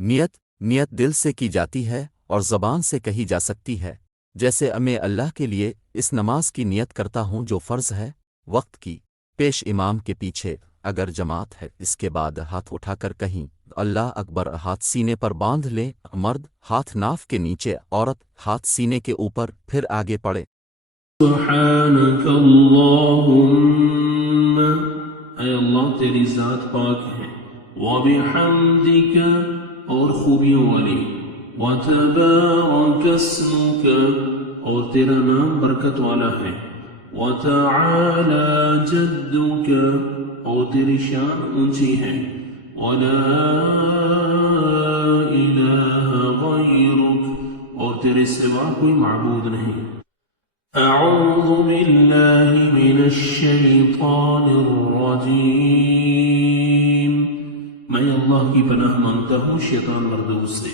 نیت دل سے کی جاتی ہے اور زبان سے کہی جا سکتی ہے، جیسے میں اللہ کے لیے اس نماز کی نیت کرتا ہوں جو فرض ہے، وقت کی، پیش امام کے پیچھے اگر جماعت ہے، اس کے بعد ہاتھ اٹھا کر کہیں اللہ اکبر، ہاتھ سینے پر باندھ لیں، مرد ہاتھ ناف کے نیچے، عورت ہاتھ سینے کے اوپر، پھر آگے پڑھے سبحانک اللہم، اے اللہ تیری ذات پاک ہے، وبحمدک، اور خوبیوں والی، وتبارک اسمک، اور تیرا نام برکت والا ہے، وتعالی جدک، اور تیری شان اونچی ہے، ولا الہ غیرک، اور تیرے سوا کوئی معبود نہیں۔ اعوذ باللہ من الشیطان الرجیم، میں اللہ کی پناہ مانگتا ہوں شیطان مردود سے۔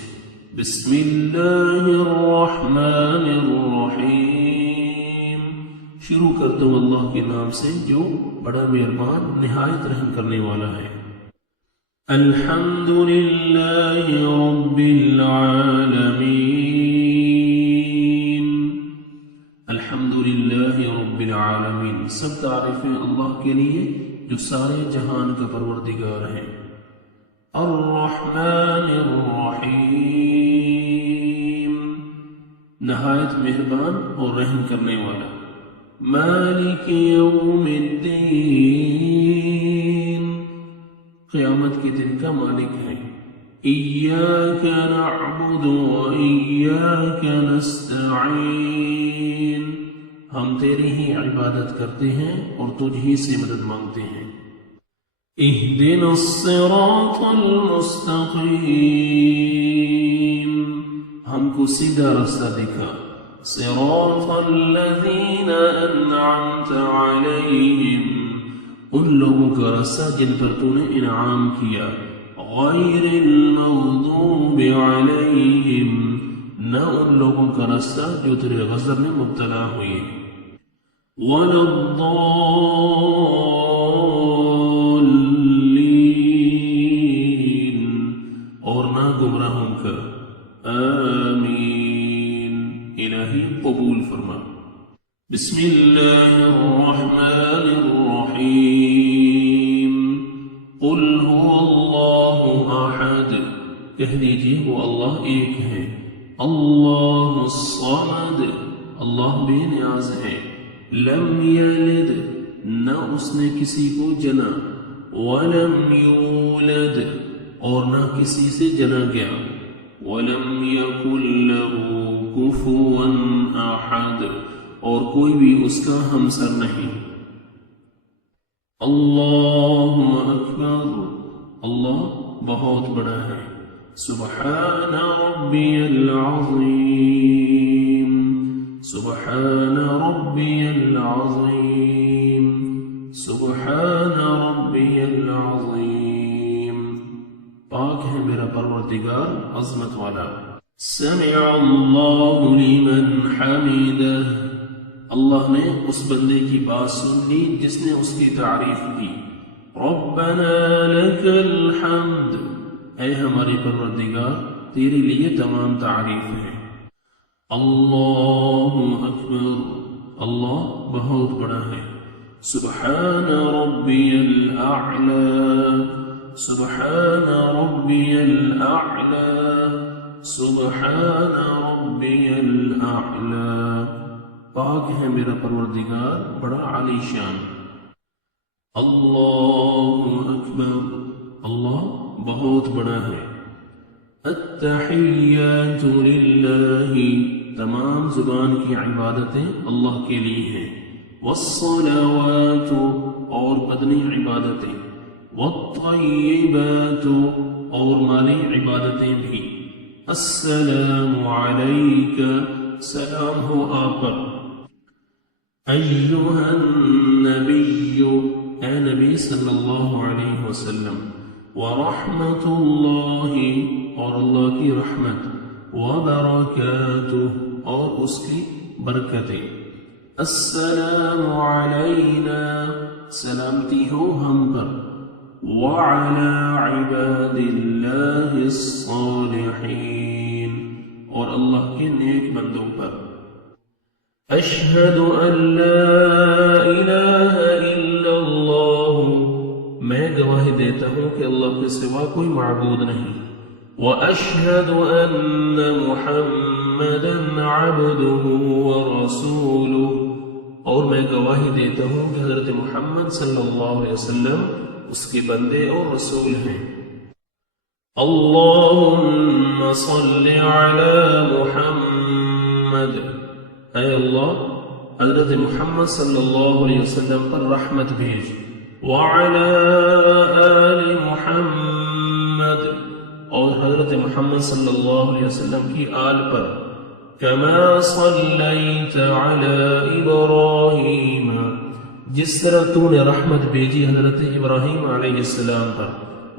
بسم اللہ الرحمن الرحیم، شروع کرتا ہوں اللہ کے نام سے جو بڑا مہربان نہایت رحم کرنے والا ہے۔ الحمد للہ رب العالمین، الحمدللہ رب العالمین، سب تعریفیں اللہ کے لیے جو سارے جہان کا پروردگار ہے۔ الرحمن الرحیم، نہایت مہربان اور رحم کرنے والا۔ مالک یوم الدین، قیامت کے دن کا مالک ہے۔ ایاک نعبد و ایاک نستعین، ہم تیری ہی عبادت کرتے ہیں اور تجھ ہی سے مدد مانگتے ہیں۔ اہدنا الصراط المستقیم، ہم کو سیدھا راستہ دکھا۔ صراط الذین انعمت علیہم، ان لوگوں کا راستہ جن پر تو نے انعام کیا۔ غیر المغضوب علیہم، نہ ان لوگوں کا راستہ جو تیرے غضب میں مبتلا ہوئے۔ ولا الضالین، اور نہ گمراہوں کا۔ آمین، الہی قبول فرما۔ بسم اللہ الرحمن الرحیم، قل هو اللہ احد، کہہ دیجئے وہ اللہ ایک ہے۔ اللہ الصمد، اللہ بے نیاز ہے۔ لم یلد، نہ اس نے کسی کو جنا۔ ولم یولد، اور نہ کسی سے جنا گیا۔ ولم یکن لہ کفوا احد، اور کوئی بھی اس کا ہمسر نہیں۔ اللہ اکبر، اللہ بہت بڑا ہے۔ سبحان ربی العظیم، سبحان ربی العظیم، سبحان ربی العظیم، پاک ہے میرا پروردگار عظمت والا۔ سمع اللہ لمن حمدہ، اللہ نے اس بندے کی بات سن لی جس نے اس کی تعریف کی۔ ربنا لک الحمد، اے ہمارے پروردگار تیرے لیے تمام تعریف ہے۔ اللہ اکبر، اللہ بہت بڑا ہے۔ سبحان ربی الاعلی، سبحان ربی الاعلی، سبحان ربی الاعلی، پاک ہے میرا پروردگار بڑا عالی شان۔ اللہ اکبر، اللہ بہت بڑا ہے۔ التحیات للہ، تمام زبان کی عبادتیں اللہ کے لیے ہیں۔ والصلوات، اور بدنی عبادتیں۔ والطیبات، اور مالی عبادتیں بھی۔ السلام علیک، سلام ہو آپ پر۔ ایہا النبی، اے نبی صلی اللہ علیہ وسلم۔ ورحمت اللہ، اور اللہ کی رحمت۔ وبرکاتہ، اور اس کی برکتیں۔ السلام علینا، سلامتی ہو ہم پر۔ وعلى عباد الله الصالحين اور اللہ کے نیک بندوں پر اشہد ان لا الہ الا اللہ میں گواہی دیتا ہوں کہ اللہ کے سوا کوئی معبود نہیں واشہد ان محمدا عبدہ ورسولہ اور میں گواہی دیتا ہوں کہ حضرت محمد صلی اللہ علیہ وسلم اس کے بندے اور رسول ہیں اللہم صل علی محمد اے اللہ حضرت محمد صلی اللہ علیہ وسلم پر رحمت بھیج وعلی آل محمد اور حضرت محمد صلی اللہ علیہ وسلم کی آل پر کما صلیت علی ابراہیم جس طرح تو نے رحمت بھیجی حضرت ابراہیم علیہ السلام پر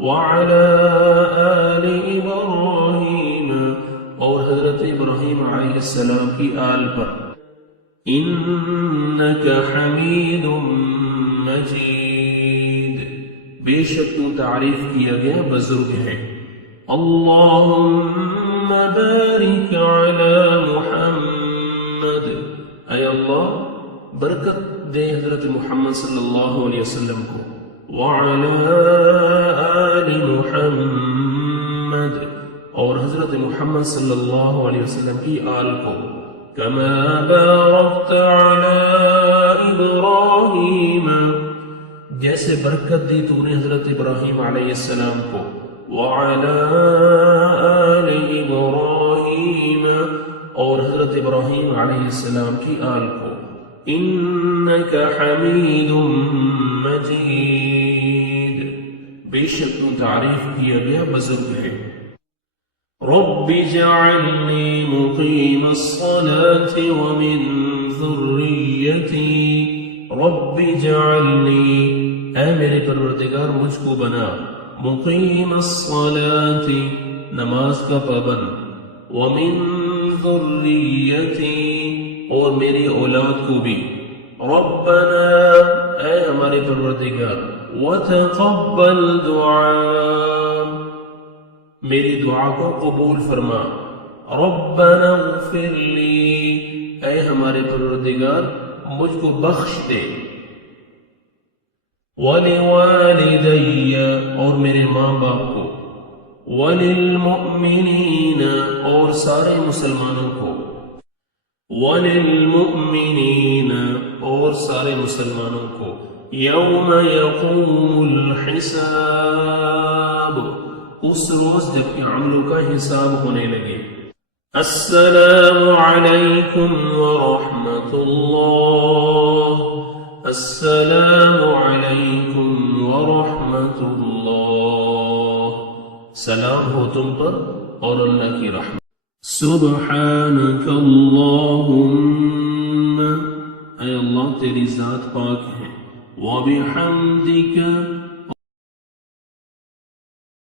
وعلی آل ابراہیم اور حضرت ابراہیم علیہ السلام کی آل پر انک حمید مجید بے شک تو تعریف کیا گیا بزرگ ہے اللہم بارک علی محمد اے اللہ برکت دے حضرت محمد صلی اللہ علیہ وسلم کو وعلی آل محمد اور حضرت محمد صلی اللہ علیہ وسلم کی آل کو کما بارکت علی ابراہیم جیسے برکت دی تو نے حضرت ابراہیم علیہ السلام کو وعلی آل ابراہیم اور حضرت ابراہیم علیہ السلام کی آل کو انک حمید مجید بے شک تو تعریف کیا گیا بزرگ ہے رب اجعلنی مقیم الصلاة ومن ذریتی رب اجعلنی اے میرے پروردگار مجھ کو بنا مقیم الصلاة نماز کا پابند ومن ذریتی اور میری اولاد کو بھی ربنا اے ہمارے پروردگار وتقبل دعاء میری دعا کو قبول فرما ربنا اغفر لی اے ہمارے پروردگار مجھ کو بخش دے ولوالدی اور میرے ماں باپ کو وللمؤمنین اور سارے مسلمانوں کو وللمؤمنین اور سارے مسلمانوں کو یوم یقوم الحساب اس روز جب کہ عملوں کا حساب ہونے لگے السلام علیکم ورحمۃ اللہ السلام علیکم ورحمۃ اللہ سلام ہو تم پر اور اللہ کی رحمت سبحانک اللہم اے اللہ تیری ذات پاک ہے وبحمدک